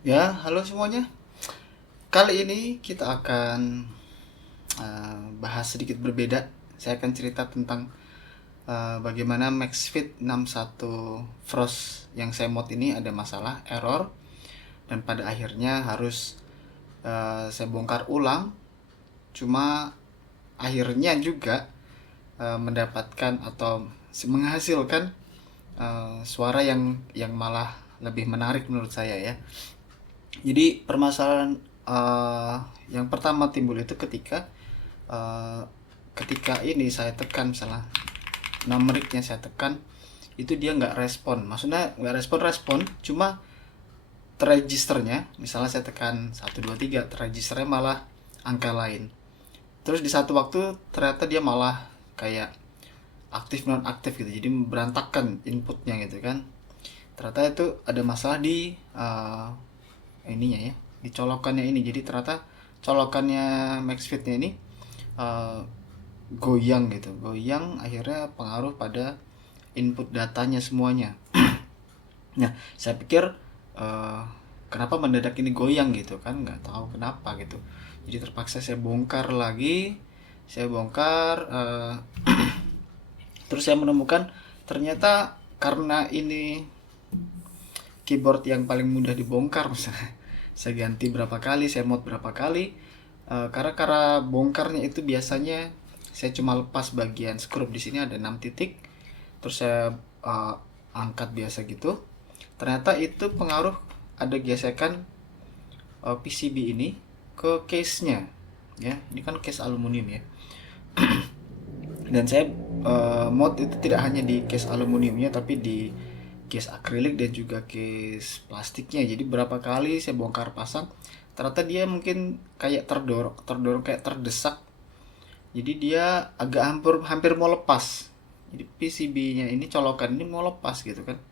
Ya, halo semuanya. Kali ini kita akan bahas sedikit berbeda. Saya akan cerita tentang bagaimana MaxFit 61 Frost yang saya mod ini ada masalah, error, dan pada akhirnya harus saya bongkar ulang. Cuma akhirnya juga mendapatkan atau menghasilkan suara yang malah lebih menarik menurut saya ya. Jadi permasalahan yang pertama timbul itu uh, ketika ini saya tekan misalnya numeriknya saya tekan itu dia nggak respon, maksudnya nggak respon cuma terregisternya misalnya saya tekan 1 2 3 terregisternya malah angka lain, terus di satu waktu ternyata dia malah kayak aktif non aktif gitu, jadi berantakan inputnya gitu kan. Ternyata itu ada masalah di ininya ya, di colokannya ini. Jadi ternyata colokannya MaxFitnya ini uh, goyang gitu, goyang, akhirnya pengaruh pada input datanya semuanya. Nah, saya pikir uh, kenapa mendadak ini goyang gitu kan, nggak tahu kenapa gitu. Jadi terpaksa saya bongkar lagi, saya bongkar, terus saya menemukan ternyata karena ini keyboard yang paling mudah dibongkar misalnya. Saya ganti berapa kali, saya mod berapa kali. Karena bongkarnya itu biasanya saya cuma lepas bagian skrup, di sini ada 6 titik. Terus saya angkat biasa gitu. Ternyata itu pengaruh, ada gesekan PCB ini ke case-nya. Ya, ini kan case aluminium ya. Dan saya mod itu tidak hanya di case aluminiumnya tapi di case akrilik dan juga case plastiknya. Jadi berapa kali saya bongkar pasang, ternyata dia mungkin kayak terdorong kayak terdesak. Jadi dia agak hampir hampir mau lepas. Jadi PCB-nya ini, colokan ini mau lepas gitu kan.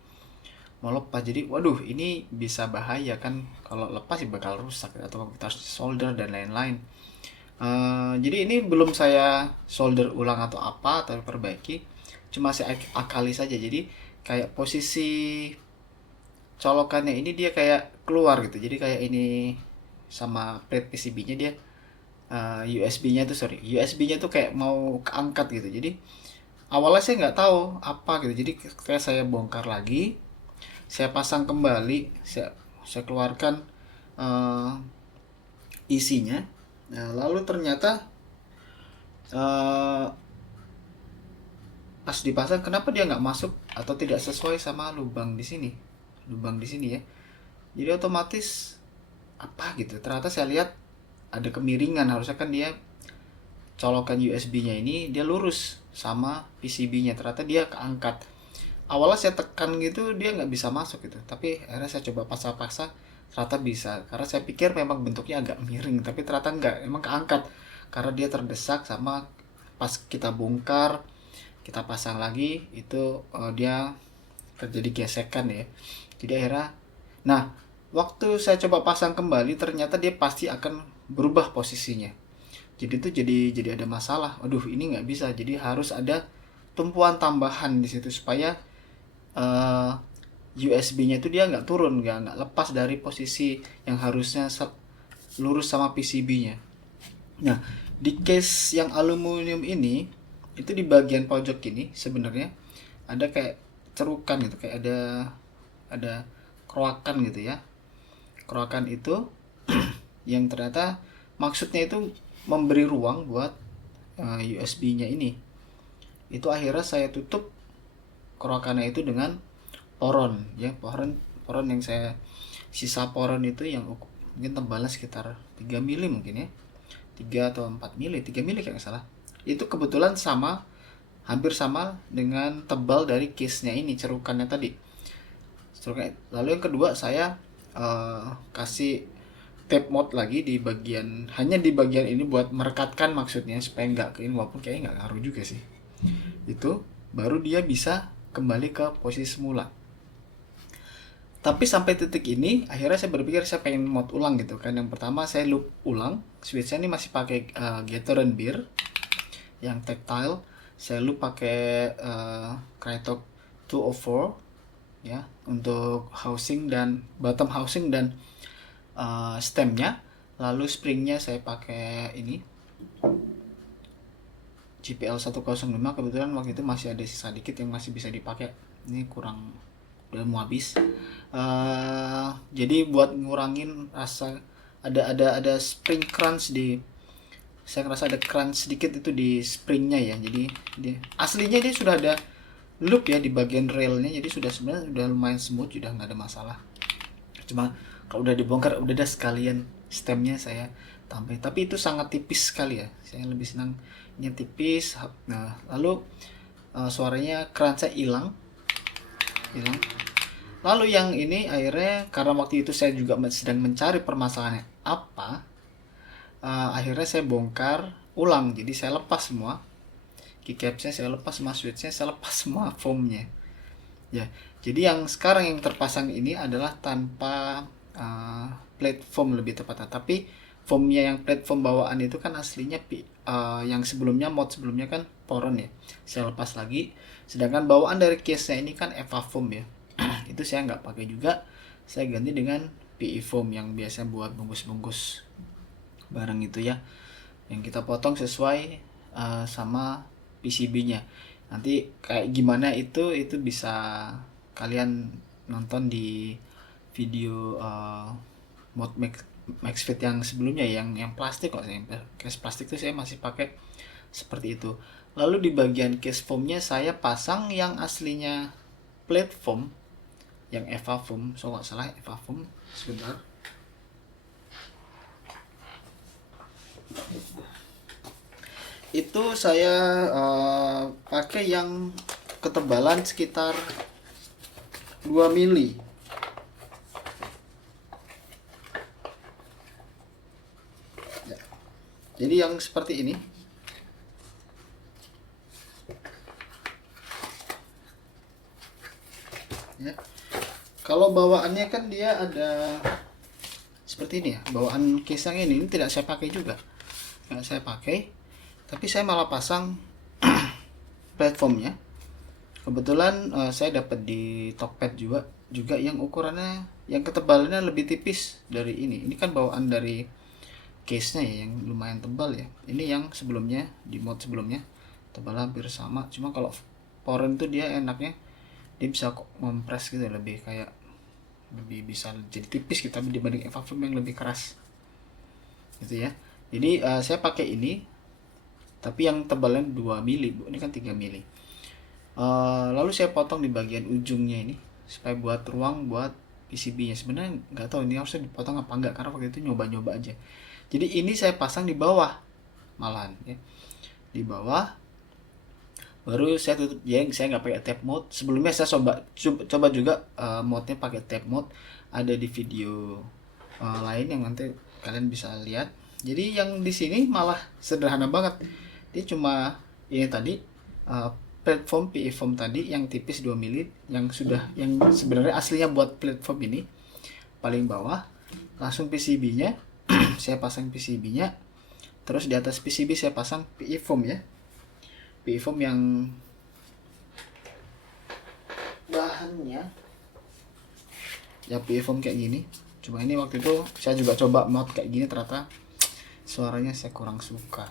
Mau lepas. Jadi waduh, ini bisa bahaya kan, kalau lepas ya bakal rusak atau kita harus solder dan lain-lain. Jadi ini belum saya solder ulang atau apa atau perbaiki, cuma saya akali saja. Jadi kayak posisi colokannya ini dia kayak keluar gitu, jadi kayak ini sama plate PCB-nya dia, USB-nya tuh sorry USB-nya tuh kayak mau keangkat gitu. Jadi awalnya saya nggak tahu apa gitu, jadi kayak saya bongkar lagi, saya pasang kembali, saya keluarkan uh, isinya. Nah, lalu ternyata uh, pas dipasang kenapa dia nggak masuk atau tidak sesuai sama lubang di sini ya. Jadi otomatis apa gitu, ternyata saya lihat ada kemiringan, harusnya kan dia colokan USB-nya ini dia lurus sama PCB-nya, ternyata dia keangkat. Awalnya saya tekan gitu dia nggak bisa masuk gitu, tapi akhirnya saya coba paksa-paksa, ternyata bisa. Karena saya pikir memang bentuknya agak miring, tapi ternyata nggak, emang keangkat karena dia terdesak sama pas kita bongkar, kita pasang lagi itu dia terjadi gesekan ya. Jadi akhirnya, nah, waktu saya coba pasang kembali ternyata dia pasti akan berubah posisinya. Jadi itu jadi ada masalah. Waduh, ini nggak bisa. Jadi harus ada tumpuan tambahan di situ supaya uh, USB-nya itu dia nggak turun, nggak lepas dari posisi yang harusnya lurus sama PCB-nya. Nah, di case yang aluminium ini itu di bagian pojok ini sebenarnya ada kayak cerukan gitu, kayak ada keruakan gitu ya. Keruakan itu yang ternyata maksudnya itu memberi ruang buat USB-nya ini. Itu akhirnya saya tutup keruakannya itu dengan poron ya, poron yang saya sisa poron itu yang mungkin tebalnya sekitar 3 mili mungkin ya. 3 atau 4 mili, 3 mili kayak nggak salah. Itu kebetulan sama, hampir sama dengan tebal dari case-nya ini, cerukannya tadi. Lalu yang kedua saya kasih tape mod lagi di bagian, hanya di bagian ini buat merekatkan maksudnya supaya nggak ke ini, walaupun kayaknya nggak ngaruh juga sih. Itu baru dia bisa kembali ke posisi semula. Tapi sampai titik ini akhirnya saya berpikir saya pengen mod ulang gitu kan. Yang pertama saya loop ulang switchnya, ini masih pakai Gator and Beer yang tactile. Saya loop pakai Krytok 204 ya untuk housing dan bottom housing dan stemnya. Lalu springnya saya pakai ini JPL 105. Kebetulan waktu itu masih ada sisa dikit yang masih bisa dipakai. Ini kurang, udah mau habis. Jadi buat ngurangin rasa ada spring crunch saya ngerasa ada crunch sedikit itu di springnya ya. Jadi aslinya dia sudah ada loop ya di bagian railnya, jadi sebenarnya sudah lumayan smooth, sudah nggak ada masalah. Cuma kalau udah dibongkar, udah ada sekalian stemnya saya tambahin, tapi itu sangat tipis sekali ya. Saya lebih senang yang tipis. Nah, lalu suaranya crunch-nya hilang. Lalu yang ini akhirnya, karena waktu itu saya juga sedang mencari permasalahannya apa, akhirnya saya bongkar ulang. Jadi saya lepas semua keycapsnya, saya lepas semua switchnya, saya lepas semua foamnya ya. Jadi yang sekarang yang terpasang ini adalah tanpa platform lebih tepatnya, tapi foamnya yang platform bawaan itu kan aslinya yang sebelumnya, mod sebelumnya kan Poron ya, saya lepas lagi. Sedangkan bawaan dari case nya ini kan Eva foam ya. Itu saya nggak pakai juga, saya ganti dengan PE foam yang biasa buat bungkus-bungkus barang itu ya, yang kita potong sesuai sama PCB-nya. Nanti kayak gimana itu bisa kalian nonton di video mod MaxFit yang sebelumnya, yang plastik kok. Case plastik itu saya masih pakai seperti itu. Lalu di bagian case foamnya saya pasang yang aslinya platform, yang Eva foam, so nggak salah Eva foam. Sebentar. Itu saya pakai yang ketebalan sekitar 2 mili. Ya. Jadi yang seperti ini. Ya. Kalau bawaannya kan dia ada seperti ini ya, bawaan case-nya ini tidak saya pakai juga. Nggak saya pakai, tapi saya malah pasang platformnya. Kebetulan saya dapat di Tokped juga yang ukurannya, yang ketebalannya lebih tipis dari ini. Ini kan bawaan dari case-nya ya, yang lumayan tebal ya. Ini yang sebelumnya, di mod sebelumnya tebal hampir sama. Cuma kalau Poron itu dia enaknya dia bisa kompres gitu, lebih bisa jadi tipis gitu dibanding Eva foam yang lebih keras gitu ya. Jadi saya pakai ini, tapi yang tebalnya 2 mili, ini kan 3 mili. Lalu saya potong di bagian ujungnya ini supaya buat ruang buat PCB-nya. Sebenarnya nggak tahu ini harusnya dipotong apa enggak, karena waktu itu nyoba-nyoba aja. Jadi ini saya pasang di bawah malahan ya, di bawah. Baru saya tutup ya, saya nggak pakai tape mode. Sebelumnya saya coba juga mode-nya pakai tape mode, ada di video lain yang nanti kalian bisa lihat. Jadi yang di sini malah sederhana banget. Dia cuma ini tadi platform PE foam tadi yang tipis 2 mili, yang sebenarnya aslinya buat platform ini paling bawah. Langsung PCB-nya saya pasang PCB-nya. Terus di atas PCB saya pasang PE foam ya. PE foam yang bahannya ya PE foam kayak gini. Cuma ini waktu itu saya juga coba mod kayak gini, ternyata suaranya saya kurang suka.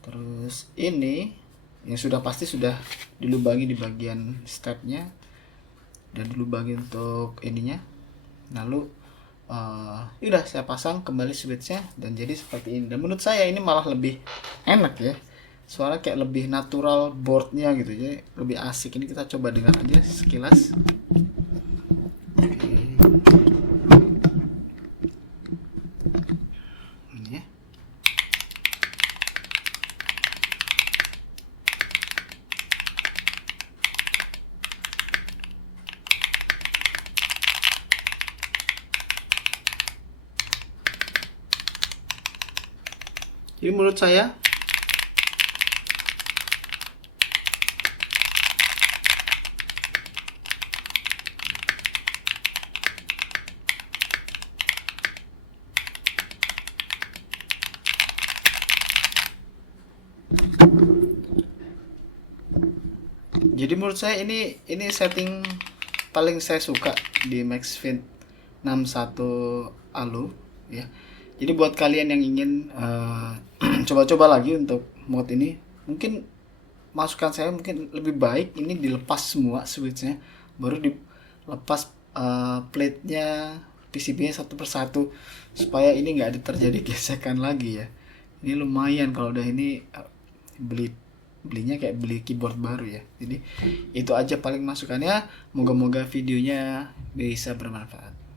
Terus ini yang sudah pasti sudah dilubangi di bagian strapnya dan dilubangi untuk ininya. Lalu udah saya pasang kembali switchnya dan jadi seperti ini. Dan menurut saya ini malah lebih enak ya, suara kayak lebih natural boardnya gitu, jadi lebih asik. Ini kita coba dengar aja sekilas. Oke. Ini ya. Jadi menurut saya ini setting paling saya suka di MaxFit 61 Halo ya. Jadi buat kalian yang ingin coba-coba lagi untuk mod ini, mungkin masukan saya mungkin lebih baik ini dilepas semua switchnya, baru dilepas plate-nya, PCB-nya satu persatu, supaya ini nggak ada terjadi gesekan lagi ya. Ini lumayan kalau udah ini belinya kayak beli keyboard baru ya. Jadi itu aja paling masukannya. Moga-moga videonya bisa bermanfaat.